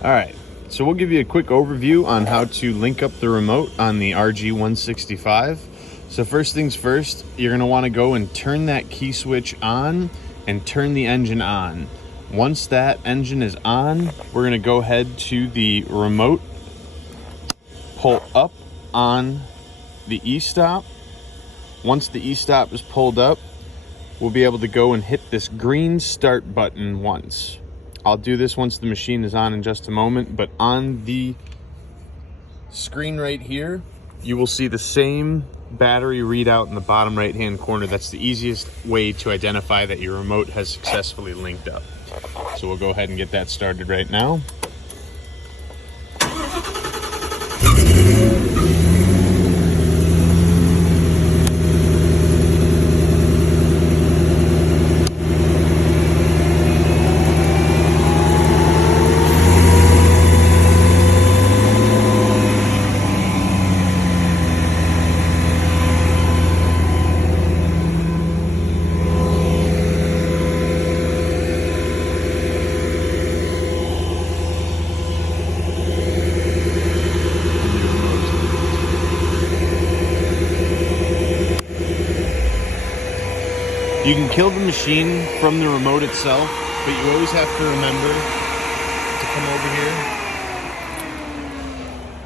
All right, so we'll give you a quick overview on how to link up the remote on the RG165. So first things first, you're gonna wanna go and turn that key switch on and turn the engine on. Once that engine is on, we're gonna go ahead to the remote, pull up on the e-stop. Once the e-stop is pulled up, we'll be able to go and hit this green start button once. I'll do this once the machine is on in just a moment, but on the screen right here, you will see the same battery readout in the bottom right-hand corner. That's the easiest way to identify that your remote has successfully linked up. So we'll go ahead and get that started right now. You can kill the machine from the remote itself, but you always have to remember to come over here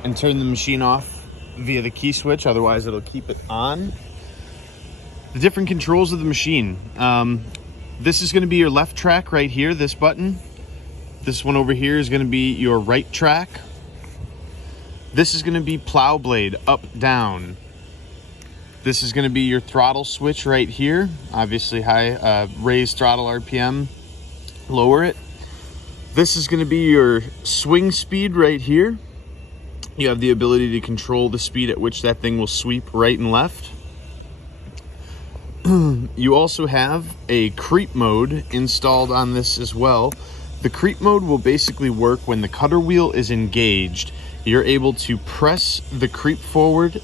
and turn the machine off via the key switch, otherwise it'll keep it on. The different controls of the machine. This is gonna be your left track right here, this button. This one over here is gonna be your right track. This is gonna be plow blade, up, down. This is going to be your throttle switch right here. Obviously high, raise throttle RPM, lower it. This is going to be your swing speed right here. You have the ability to control the speed at which that thing will sweep right and left. You also have a creep mode installed on this as well. The creep mode will basically work when the cutter wheel is engaged. You're able to press the creep forward,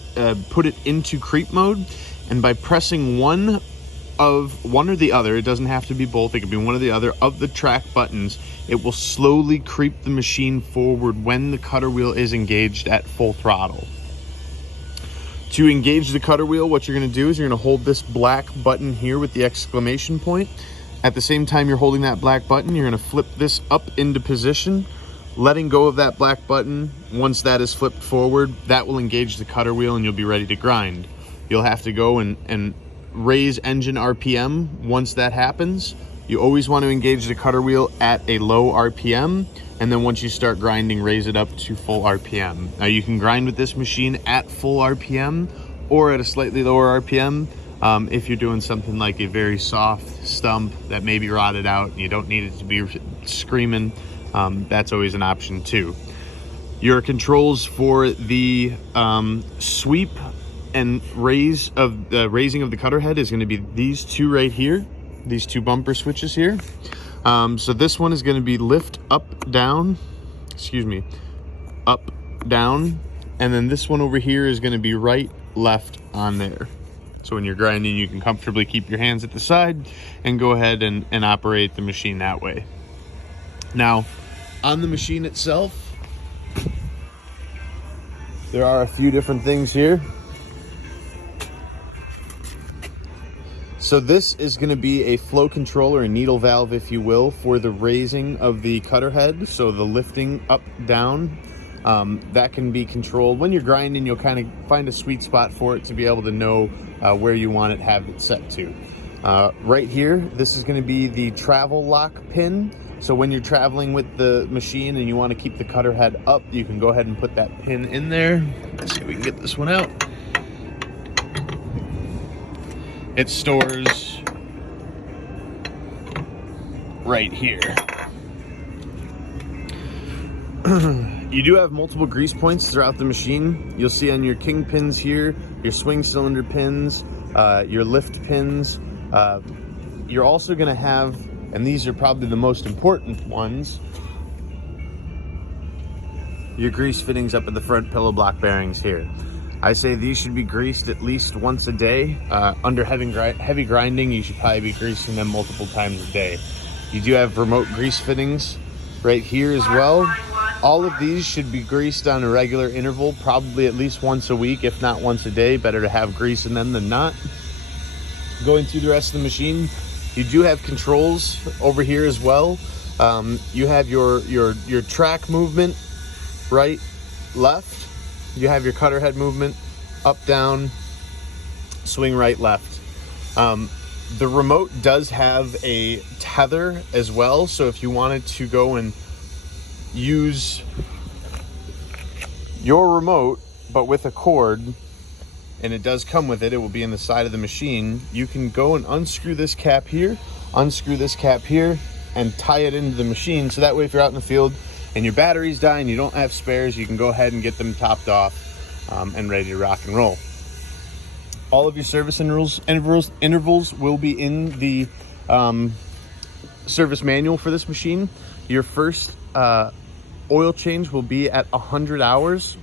put it into creep mode, and by pressing one or the other, it doesn't have to be both, it could be one or the other, of the track buttons, it will slowly creep the machine forward when the cutter wheel is engaged at full throttle. To engage the cutter wheel, what you're gonna do is you're gonna hold this black button here with the exclamation point. At the same time you're holding that black button, you're gonna flip this up into position, letting go of that black button. Once that is flipped forward, that will engage the cutter wheel and you'll be ready to grind. You'll have to go and raise engine RPM once that happens. You always want to engage the cutter wheel at a low RPM, and then once you start grinding, raise it up to full RPM. Now you can grind with this machine at full RPM or at a slightly lower RPM. If you're doing something like a very soft stump that may be rotted out and you don't need it to be screaming, that's always an option too. Your controls for the sweep and raising of the cutter head is going to be these two right here, these two bumper switches here. So this one is going to be lift up, down, up, down, and then this one over here is going to be right, left on there. So when you're grinding, you can comfortably keep your hands at the side and go ahead and operate the machine that way. Now, on the machine itself, there are a few different things here. So this is going to be a flow controller, a needle valve, if you will, for the raising of the cutter head. So the lifting up, down, that can be controlled. When you're grinding, you'll kind of find a sweet spot for it to be able to know where you want it, have it set to. Right here, this is going to be the travel lock pin. So when you're traveling with the machine and you want to keep the cutter head up, you can go ahead and put that pin in there. Let's see if we can get this one out. It stores right here. You do have multiple grease points throughout the machine. You'll see on your king pins here, your swing cylinder pins, your lift pins. You're also going to have, and these are probably the most important ones, your grease fittings up at the front pillow block bearings here. I say these should be greased at least once a day. Under heavy grinding, you should probably be greasing them multiple times a day. You do have remote grease fittings right here as well. All of these should be greased on a regular interval, probably at least once a week, if not once a day. Better to have grease in them than not. Going through the rest of the machine, you do have controls over here as well. You have your track movement, right, left. You have your cutter head movement, up, down, swing right, left. The remote does have a tether as well, so if you wanted to go and use your remote but with a cord, and it does come with it, it will be in the side of the machine, you can go and unscrew this cap here, and tie it into the machine, so that way if you're out in the field and your batteries die and you don't have spares, you can go ahead and get them topped off and ready to rock and roll. All of your service intervals will be in the service manual for this machine. Your first oil change will be at 100 hours.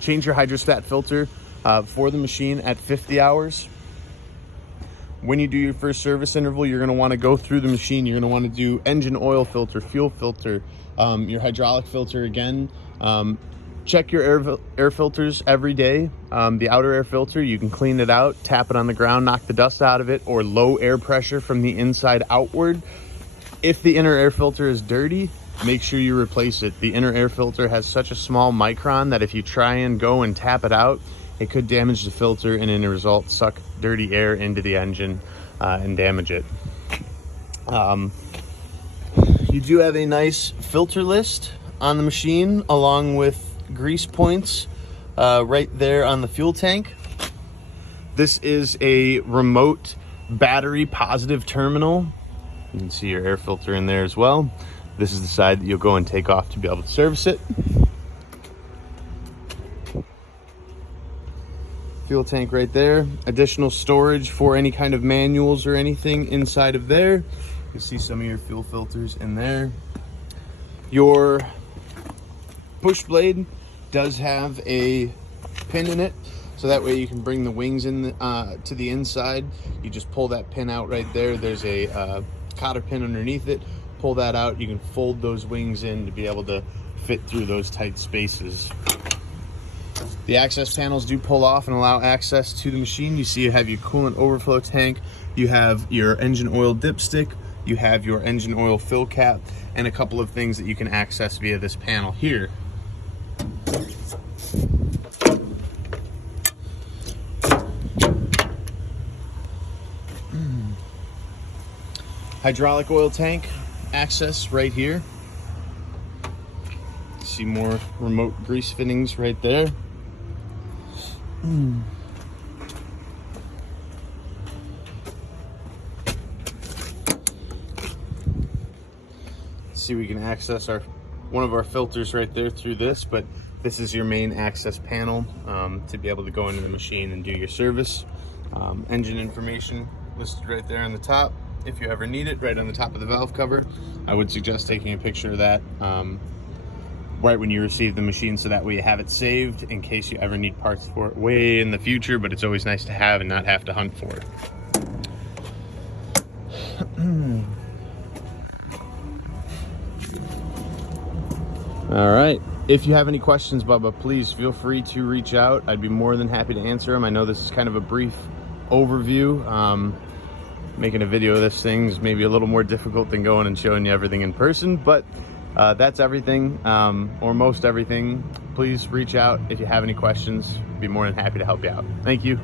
Change your hydrostat filter for the machine at 50 hours. When you do your first service interval, you're going to want to go through the machine. You're going to want to do engine oil filter, fuel filter, your hydraulic filter again. Check your air filters every day. The outer air filter, you can clean it out, tap it on the ground, knock the dust out of it, or low air pressure from the inside outward. If the inner air filter is dirty, make sure you replace it. The inner air filter has such a small micron that if you try and go and tap it out, it could damage the filter and in a result suck dirty air into the engine and damage it. You do have a nice filter list on the machine along with grease points right there on the fuel tank. This is a remote battery positive terminal. You can see your air filter in there as well. This is the side that you'll go and take off to be able to service it. Fuel tank right there. Additional storage for any kind of manuals or anything inside of there. You can see some of your fuel filters in there. Your push blade does have a pin in it, so that way you can bring the wings in to the inside. You just pull that pin out right there. There's a cotter pin underneath it. Pull that out. You can fold those wings in to be able to fit through those tight spaces. The access panels do pull off and allow access to the machine. You see you have your coolant overflow tank, you have your engine oil dipstick, you have your engine oil fill cap, and a couple of things that you can access via this panel here. Hydraulic oil tank access right here. See more remote grease fittings right there. See, we can access one of our filters right there through this, but this is your main access panel to be able to go into the machine and do your service. Engine information listed right there on the top. If you ever need it, right on the top of the valve cover. I would suggest taking a picture of that right when you receive the machine, so that way you have it saved in case you ever need parts for it way in the future, but it's always nice to have and not have to hunt for it. All right, if you have any questions, Bubba, please feel free to reach out. I'd be more than happy to answer them. I know this is kind of a brief overview. Making a video of this thing is maybe a little more difficult than going and showing you everything in person, but that's everything, or most everything. Please reach out if you have any questions. I'd be more than happy to help you out. Thank you.